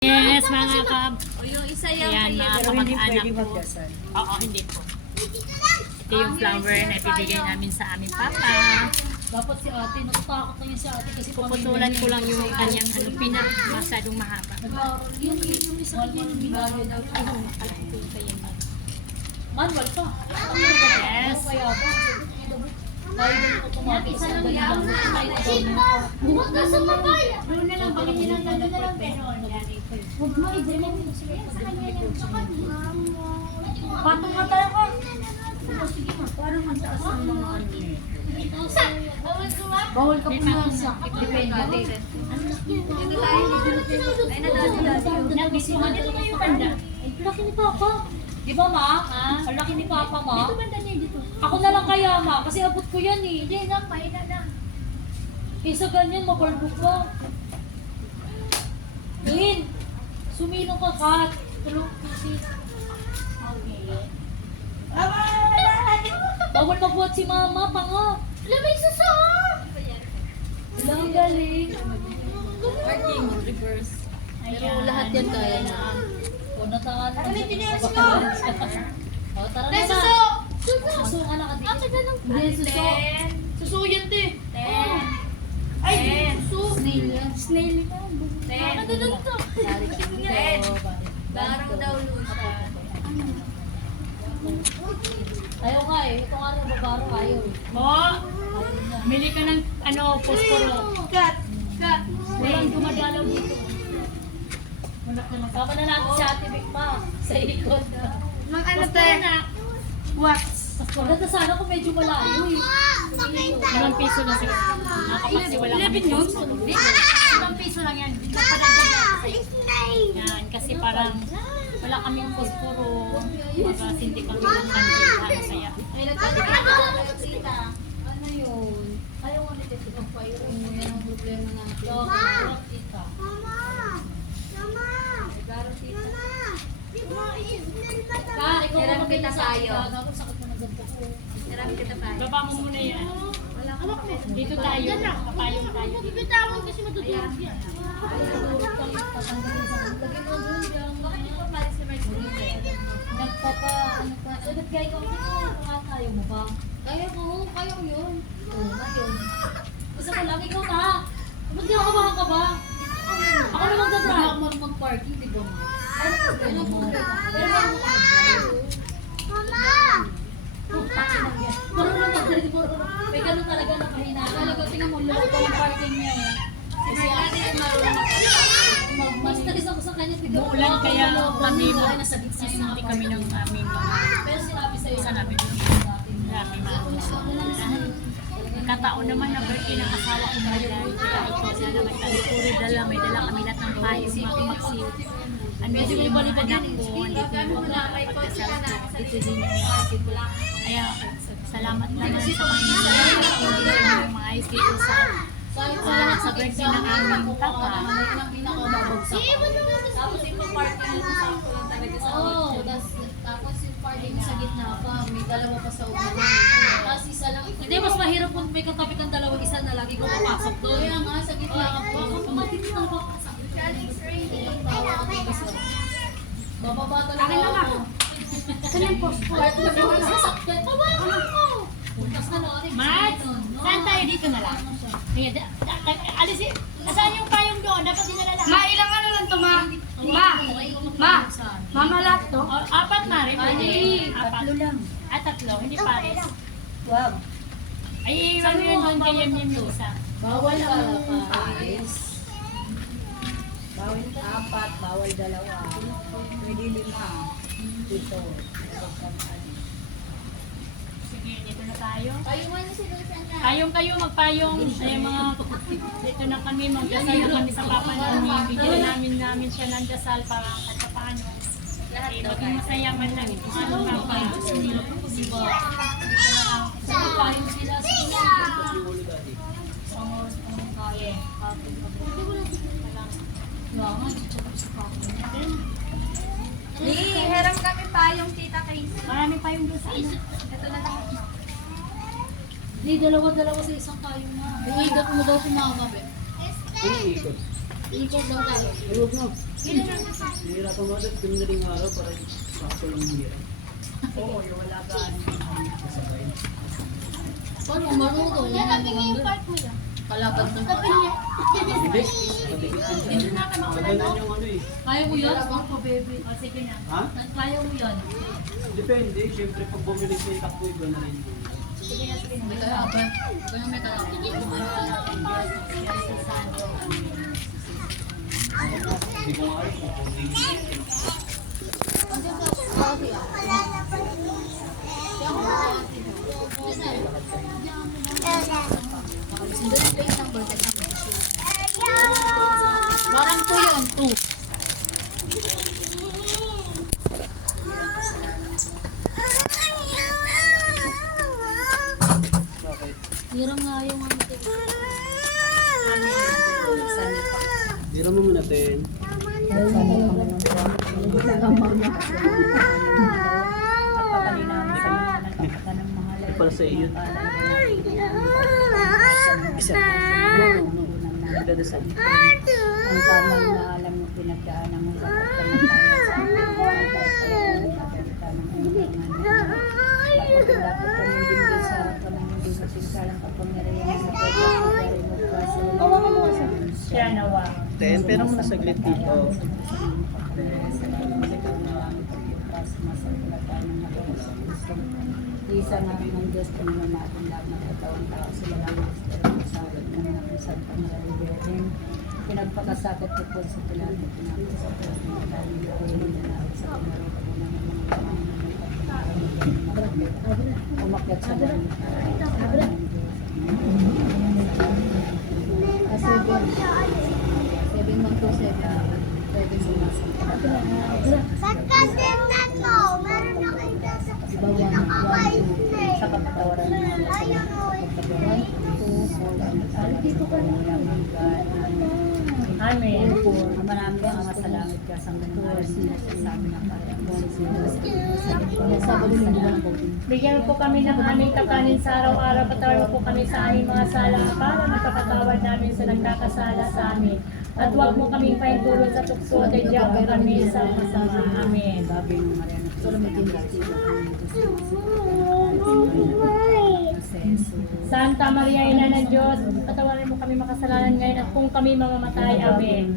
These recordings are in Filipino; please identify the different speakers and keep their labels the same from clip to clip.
Speaker 1: Yes, mga kab.
Speaker 2: O yung isa yung
Speaker 1: Ayan, mga kamag-anak
Speaker 3: magdasal.
Speaker 1: Oo, hindi po. Ito yung flower na ibibigay namin sa aming papa.
Speaker 4: Dapat si ate, natatakot na yun si ate kasi
Speaker 1: Puputulan ko lang yung kanyang ano, pinak masyadong mahaba.
Speaker 4: Yung, yung, yung isa kanya yung binayo daw.
Speaker 1: Ay, yung pala, ito yung.
Speaker 4: Manual pa.
Speaker 1: Yes.
Speaker 4: Kaya ba? Tayo din automatic sa galing lang.
Speaker 2: Huwag ka sa mabay! Doon na lang, bakit nilang na lang pero Huwag mo, hindi mo sa kanya yan. Sa kanya.
Speaker 4: Patong tayo ka.
Speaker 2: Sige ma, parang ang taas ng mga ano. Bawal ko
Speaker 4: ka
Speaker 1: May
Speaker 4: pumansa.
Speaker 1: Depende.
Speaker 2: Dito tayo, dito Ay, nadadala.
Speaker 1: Nabisi mo dito kayo banda.
Speaker 4: Laki ni Papa. Di ba ma? Ang laki ni Papa ma.
Speaker 2: Dito banda niya.
Speaker 4: Ako na lang kaya ma, kasi abot ko yan eh.
Speaker 2: Hindi na, mahina na.
Speaker 4: Isa ganyan, mabalbog ka. Lin, sumilong ka kat. Tulong kasi. Bawal magbuhat si mama, panga.
Speaker 2: Lamay suso!
Speaker 4: Ang galing.
Speaker 1: Parking, reverse.
Speaker 4: Pero lahat yan kaya na. O natangan.
Speaker 2: Gamitin niya yung
Speaker 4: suso. O tara na na.
Speaker 2: Suso!
Speaker 4: Suso ka na ka Hindi, suso. Suso yan te.
Speaker 2: Ten.
Speaker 4: Ay, suso. Snail yan.
Speaker 2: Snail ka. Ten. Ano doon to? Ten. Barang daw lusa.
Speaker 4: Ayaw nga eh. Ito nga babaro ayaw.
Speaker 1: Mo, mili ka ng ano, posporo.
Speaker 2: Cut. Cut.
Speaker 4: Walang dumadalaw dito. Wala ka lang. Sama na natin Ate Vic pa. Sa ikot.
Speaker 2: Mang ano tayo Wax.
Speaker 4: Maganda sana kung medyo malayo eh.
Speaker 1: Ilang piso na sila. Nakakapagsi wala kami posporo. Ilang piso lang yan. Yan, kasi parang wala kaming posporo. Mga hindi kami ng. Ano kaya?
Speaker 4: Ay, nagkakaroon tita. Ano yun? Ayaw nga nito ito pa yun. Yan ang problema natin. Mama! Tita. Ka, ikaw
Speaker 2: Hiram
Speaker 4: ba
Speaker 2: kita
Speaker 4: sa
Speaker 2: tayo.
Speaker 4: sakit mo ng ganito ko.
Speaker 2: Marami kita pa.
Speaker 1: Baba mo muna yan. Dito tayo. Kapayong tayo.
Speaker 2: Bibitawan kasi matutulog yan.
Speaker 4: Sa.
Speaker 2: Bakit di pa palis si Mercedes?
Speaker 4: Nagpapa, ano pa, kaya ikaw ito? Kung kaya mo ba? Kaya ko, kaya ko yun. Oo, ngayon. Gusto ko lang, ikaw na. Ba't di ako ka ba? Ako na magdadrive. Ako mag mag-parking, di ba? Ano mo? Pero ano ka May ganun talaga na mahina. Talaga, tingnan mo, lulok pa yung parking niya.
Speaker 2: Si Mercedes marunong.
Speaker 4: Mas talis ako sa kanya.
Speaker 1: Umuulan kaya kami mo.
Speaker 4: Yung
Speaker 1: Hindi kami ng amin.
Speaker 4: Pero sinabi sa'yo,
Speaker 1: Sa namin. Marami Kataon naman na birthday ng asawa ko na. Kaya ito, wala naman puro dala. May dala kami lahat ng payo, mga. Ano
Speaker 4: Medyo may
Speaker 1: mga
Speaker 4: balibag
Speaker 1: anak
Speaker 4: yan
Speaker 1: ko, ko
Speaker 2: Kami
Speaker 1: yung. Ito din yung Kaya, salamat naman sa mga ayos dito sa
Speaker 4: Sa
Speaker 1: sa birthday ng aming papa.
Speaker 4: Tapos yung parking lang talaga sa Oo, tas, tapos yung parking sa gitna pa, may dalawa pa sa ulo. Tapos isa lang. Hindi, mas mahirap kung may katabi kang dalawa, isa na lagi ko papasok doon. Kaya nga, sa gitna pa. Kung matitis na papasok. Bababa talaga ako.
Speaker 2: Saan yung post po?
Speaker 4: Parang na yung sasakyan. Bababa ako! Tapos na lang, ano yung no?
Speaker 1: saan tayo dito na lang? Kaya, da, da, da, alis, nasaan yung payong doon? Dapat dinala lahat.
Speaker 2: Ma, ilang ano lang to, ma? Ma! Ma! Mama lahat to?
Speaker 1: O, apat na rin. Pwede.
Speaker 4: Ay,
Speaker 1: Apat.
Speaker 3: lang.
Speaker 1: At tatlo, hindi pares.
Speaker 3: Wow.
Speaker 1: Ay, iwan mo yun doon kay Yem Yem yung isa.
Speaker 4: Bawal ang pares.
Speaker 3: Bawal apat, bawal dalawa. Dito.
Speaker 1: Sige, dito na tayo. Kayong kayo magpayong. Ay, mga, dito na kami, magdasal na kami sa papa namin. Bigyan namin namin siya ng dasal para kahit pa paano. Eh, maging masaya man lang ito. Ano papa?
Speaker 4: Di ba? Dito na lang. Sa kayo sila sa kaya. Pa. Wala nga, tsaka sa kapit.
Speaker 2: Ni, hiram kami pa yung tita Casey.
Speaker 1: Marami pa yung doon sa ano.
Speaker 2: Ito na lang.
Speaker 4: Hindi, dalawa-dalawa sa isang kayo na. Iikot mo daw si mama, be.
Speaker 3: Iikot.
Speaker 4: Iikot daw tayo.
Speaker 3: Huwag mo.
Speaker 5: Hira pa mga kung naling araw para sakto lang hira.
Speaker 3: Oo, yung wala ka.
Speaker 4: Paano marunong? Yan ang
Speaker 2: Yung part mo yan. Sabi niya.
Speaker 5: Hindi. Siya. Magalan yung ano eh.
Speaker 4: Kaya mo yan? Ako, baby.
Speaker 1: O sige na.
Speaker 5: Ha?
Speaker 4: Kaya mo yan.
Speaker 5: Depende. Siyempre pag bumili sa takbo, iba na rin. yun.
Speaker 1: Sige na, sige na.
Speaker 4: May kalaban. Kaya may kalaban.
Speaker 5: Hindi ko nga alam kung konti yun.
Speaker 4: Parang po yun, two.
Speaker 5: Bakit?
Speaker 4: Hiram nga yung ano.
Speaker 5: Hira mo muna, Ten. Ito para sa iyo. Isa. Pagdadasal.
Speaker 3: Ang tamang na alam mo pinagdaanan mo sa pagkamataya sa Dapat dapat kami din sa kanang hindi sa pinsalang kapangyarihan sa pagkamataya mo kasi
Speaker 1: Siya nawa.
Speaker 5: Ten, pero muna saglit dito.
Speaker 3: Isa nga ng Diyos kung naman natin lahat ng katawan tao sila lang ang Espiritu Santo ng mga Santa Maria Virgen. Pinagpakasakit ko po sa Pilato, pinagpakasakit ko sa Pilato, pinagpakasakit sa Pilato, umakyat sa langit. Kasi doon, seven months to seven, pwede sumasakit. Bawang one, two, sa kapatawaran ng mga kasalanan sa pagkagawan. Two, four, ano dito ka na
Speaker 1: Amen.
Speaker 3: Marami ang mga salamat ka sa mga na sa amin ang.
Speaker 1: Bigyan mo po kami ng aming kakanin sa araw-araw. Patawarin mo po kami sa aming mga sala para magkakatawad namin sa nagkakasala sa amin. At huwag mo kaming paintulot sa tukso at po kami sa masama. Amen.
Speaker 3: Babi ng Mariana.
Speaker 1: Santa Maria, Ina ng Diyos, patawarin mo kami makasalanan ngayon at kung kami mamamatay. Amen.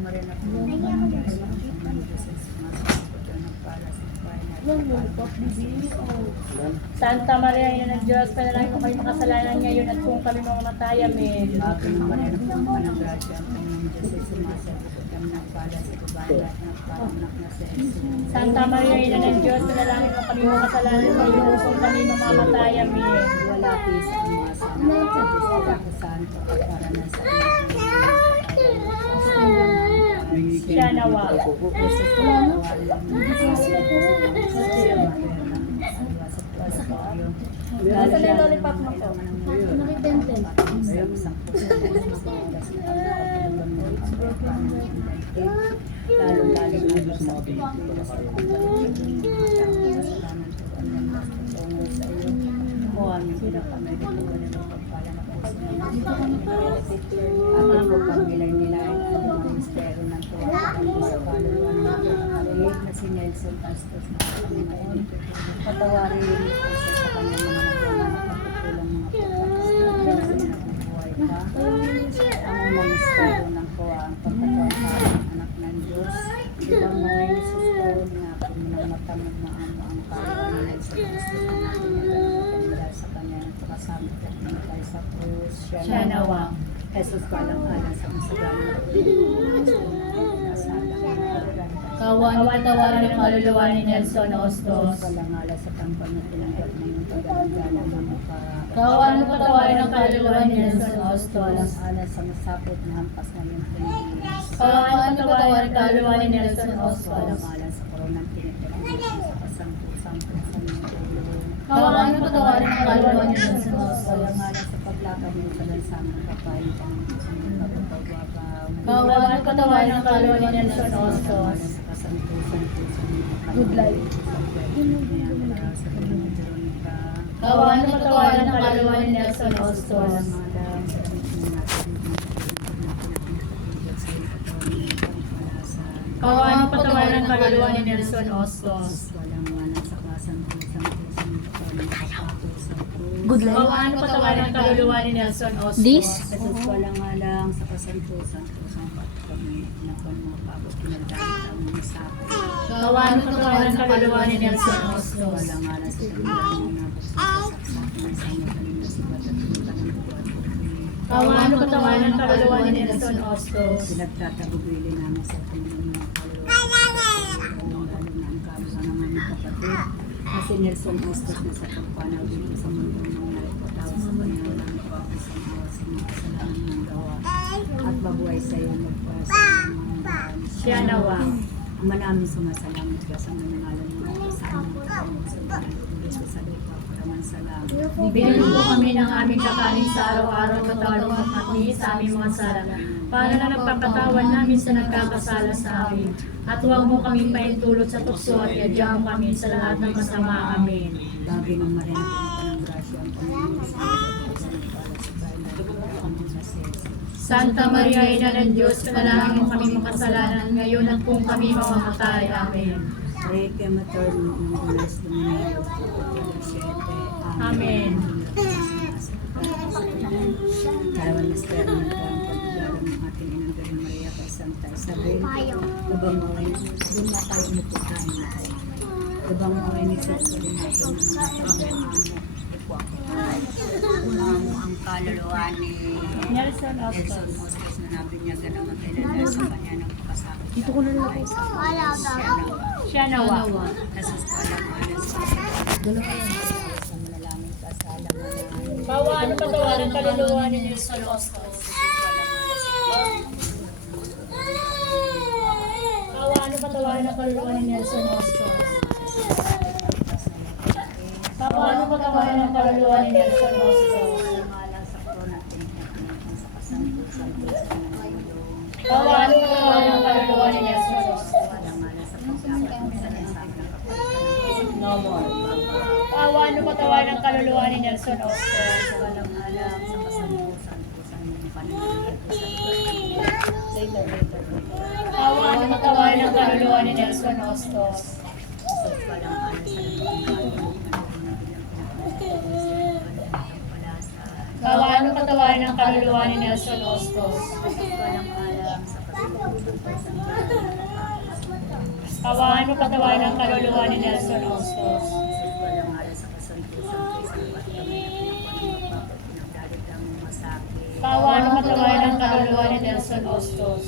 Speaker 1: Santa Maria, Ina ng Diyos, panalangin mo kami makasalanan ngayon at kung kami mamamatay. Amen.
Speaker 3: Babi ng Mariana. Panagrasya. Ang Diyos ay sumasagot kami ng pala sa babae at ng panganak na sa Jesus.
Speaker 1: Santa Maria, Ina ng Diyos, panalangin mo kami makasalanan ngayon at kung kami mamamatay. Amen.
Speaker 3: Wala peace ang mga sama sa Diyos ako santo para na sa
Speaker 1: Siya nawa.
Speaker 3: Nasa na lollipop mo ko? Nakitenten. Lalo lalo
Speaker 5: Sunod sa mga baby.
Speaker 3: Sira kami dito na ng pagpala na po At ang pagpamilay nila ay ang ministero ng tuwa sa kaluluwa ng mga na si Nelson Castos na kami Patawarin niyo po siya sa kanyang mga nagawa na pagpapulong mga pagpapasalamat na buhay pa. Ang unang estado ng kuwa ang pagkatawa sa anak ng Diyos. Di ba mga Jesus ko na kung nang matamag maamo ang kaluluwa sa Kristo na natin nagpapagpapala sa kanya at kasama at namatay sa krus.
Speaker 1: Siya nawa.
Speaker 3: Jesus kalang-alang sa masagana.
Speaker 1: Kawan, patawarin ng kaluluwa ni Nelson Ostos.
Speaker 3: Kalangala sa tampal na tinanggap na yung pag-alagala ng mga para.
Speaker 1: Kawan, patawarin ng kaluluwa ni Nelson Ostos.
Speaker 3: Alas sa masapot na hampas na yung Pilipinas.
Speaker 1: Kawan, ng kaluluwa ni Nelson Ostos.
Speaker 3: Kalangala sa koronang tinitirahan sa kasampu-sampu sa mga ulo.
Speaker 1: Kawan, patawarin ng kaluluwa ni Nelson Ostos.
Speaker 3: Kalangala sa paglakad ng kalansangang kapain ka ng isang pagpapagaw.
Speaker 1: Kawan, patawarin ng kaluluwa ni Nelson Ostos. Good life. Kawan, patawarin ng kaluluwa ni Nelson Ostos. Kawan patawan ng kaluluwa ni Nelson Ostos.
Speaker 3: Walang wala sa kasampusan pusang kapusan
Speaker 2: Good life.
Speaker 1: Kawan patawan ng kaluluwa ni Nelson Ostos.
Speaker 2: This?
Speaker 3: Jesus walang alang sa kasampusan pusang kami nakon mo pagod pinagdaan mo sa akin.
Speaker 1: Kawan patawan ng kaluluwa ni Nelson
Speaker 3: sa kanilang mga saksakan sa mga at kami.
Speaker 1: Kawan patawan ng kaluluwa ni Nelson Ostos.
Speaker 3: Pinagtatagubili namin sa kanilang mga kaluluwa. Lalo na ang kalusa naman ng kapatid. Na si Nelson Ostos na sa pagpanaw dito sa mundo ng mga ipatawa sa Panginoon ng pagpapos sa mga sa mga kasalanan ng gawa. At babuhay sa iyo magpasa ng mga.
Speaker 1: Siya nawa.
Speaker 3: Ama namin sumasalamat ka sa mga ngalan mo sa aming sa sa lupa. Paraman salamat.
Speaker 1: Binigyan mo kami ng aming kakanin sa araw-araw katawan mo kami sa aming mga sala. Para na nagpapatawan namin sa nagkakasala sa amin. At huwag mo kaming paintulot sa tukso at yadya kami sa lahat ng masama. Amen.
Speaker 3: Lagi ng Maria na ng grasya ang Panginoon mga para sa bayan na ang mga sesa.
Speaker 1: Santa Maria, Ina ng Diyos, panalangin mo kami makasalanan ngayon at kung kami mamamatay. Amen.
Speaker 3: Dominio,
Speaker 1: Amen.
Speaker 3: Karawan na tayo din natin. Ko. Ang kaluluwa ni
Speaker 1: Nelson.
Speaker 3: Mosques na nabinyagan naman kailan sa kanya ng pakasama. Dito ko na lang
Speaker 1: Siya nawa.
Speaker 3: Nasa eskwela ko alas sa sa malalangin kasala mo na
Speaker 1: Kawan patawarin kaluluwa ni Nelson Ostos. Kawan patawarin ang kaluluwa ni Nelson Ostos. Kawan patawarin ang kaluluwa ni Nelson Ostos. Kawan patawarin ang kaluluwa ni Nelson Ostos. No more. Kawan patawarin ang kaluluwa ni Nelson Ostos. Kawan patawarin ang kaluluwa ni Nelson Ostos. Kawan patawarin ang kaluluwa ni Nelson Ostos. Kawan patawarin ang kaluluwa ni Nelson Ostos. Kawan patawarin ang kaluluwa ni Nelson Ostos.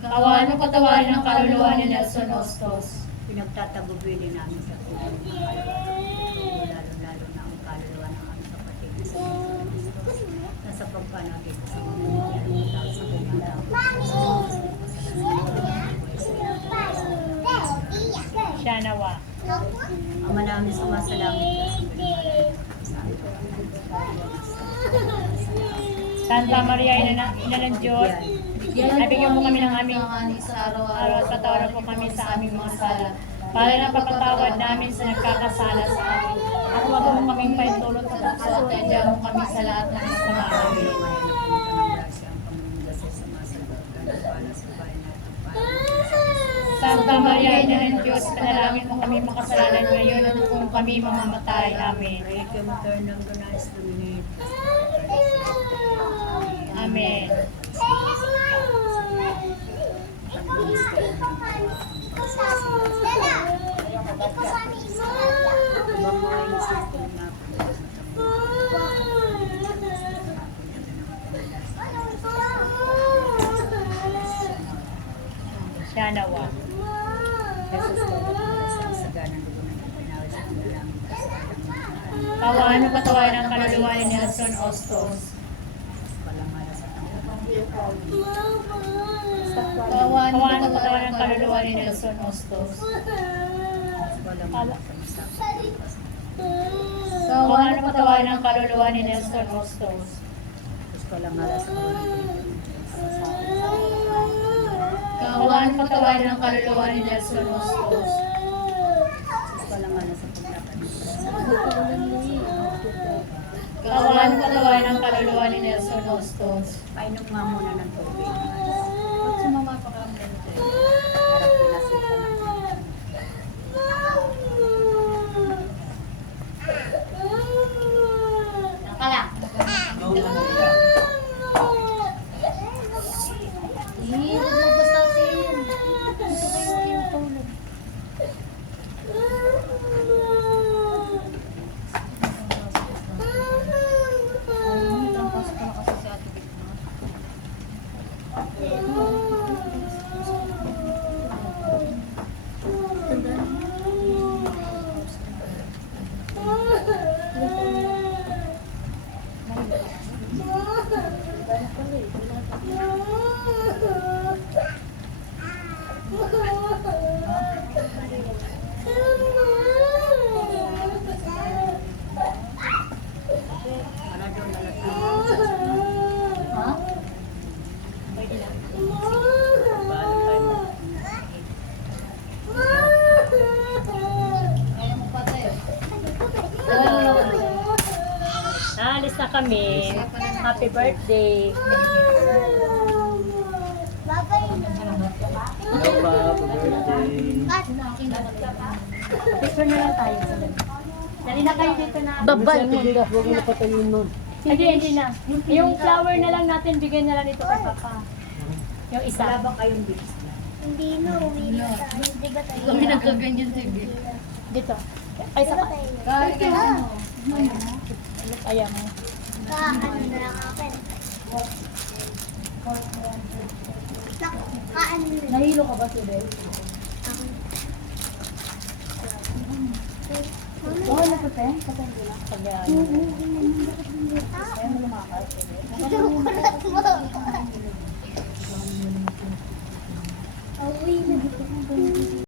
Speaker 1: Kawan patawarin ang kaluluwa ni Nelson Ostos.
Speaker 3: Pinagtatagubili namin sa tulong ng kaluluwa, lalo-lalo na ang kaluluwa ng aming kapatid na sa Kristos, na sa pagpanagin sa mga nangyayari ng tao sa kanyang
Speaker 1: Siya nawa.
Speaker 3: Ama namin sa Pilipinas.
Speaker 1: Santa Maria, Ina, na, Ina ng Diyos, nabigyan mo kami ng aming
Speaker 4: sa
Speaker 1: araw
Speaker 4: araw-araw.
Speaker 1: at patawaran po kami sa aming mga sala. Para na papatawad namin sa nagkakasala sa amin. At huwag mo kaming paintulot at yadya mo kami sa lahat ng masama. Amen. Santa Maria, Ina ng Diyos, panalangin mo kami makasalanan ngayon at kung kami mamamatay. Amen. Amen. Siya nawa. Kawan ang patawarin ang kaluluwa ni Nelson Ostos. Kawan ang patawarin ang kaluluwa ni Nelson Ostos. Kawan ang patawarin ang kaluluwa ni Nelson Ostos. Kawan ang patawarin ang kaluluwa ni Nelson Ostos. Kawan katawan ng kaluluwa Hostos.
Speaker 3: Painom nga muna ng tubig.
Speaker 2: Ba't sumama pa ka
Speaker 3: Parang pinasit ka na.
Speaker 2: Pala.
Speaker 5: No, ano yan?
Speaker 2: Eh, lumabas natin. Ito kayo yung tulog. Ay, lampas ko na kasi si Ate Victor.
Speaker 3: Para
Speaker 1: kami. Happy birthday.
Speaker 5: Hello pa, happy birthday.
Speaker 1: Picture na lang tayo. Dali na kayo dito na.
Speaker 2: Babay mo.
Speaker 5: Huwag mo napatayin mo.
Speaker 1: Hindi, hindi na. Yung flower na lang natin, bigyan na lang dito kay Papa. Yung isa.
Speaker 3: Wala ba kayong bilis na?
Speaker 6: Hindi uwi na tayo. Hindi ba tayo?
Speaker 2: Kami nagkaganyan Vic.
Speaker 1: Dito. Ay, sa
Speaker 2: Kaya ka ano?
Speaker 1: Ayan mo.
Speaker 6: Ka, ano na lang. Nak, ka, ano na lang.
Speaker 2: Nahilo ka ba si Bel? Oo, napatay. Patay ko lang.
Speaker 1: Pag
Speaker 2: Kaya mo lumakas.
Speaker 6: Kulat mo. Uwi na.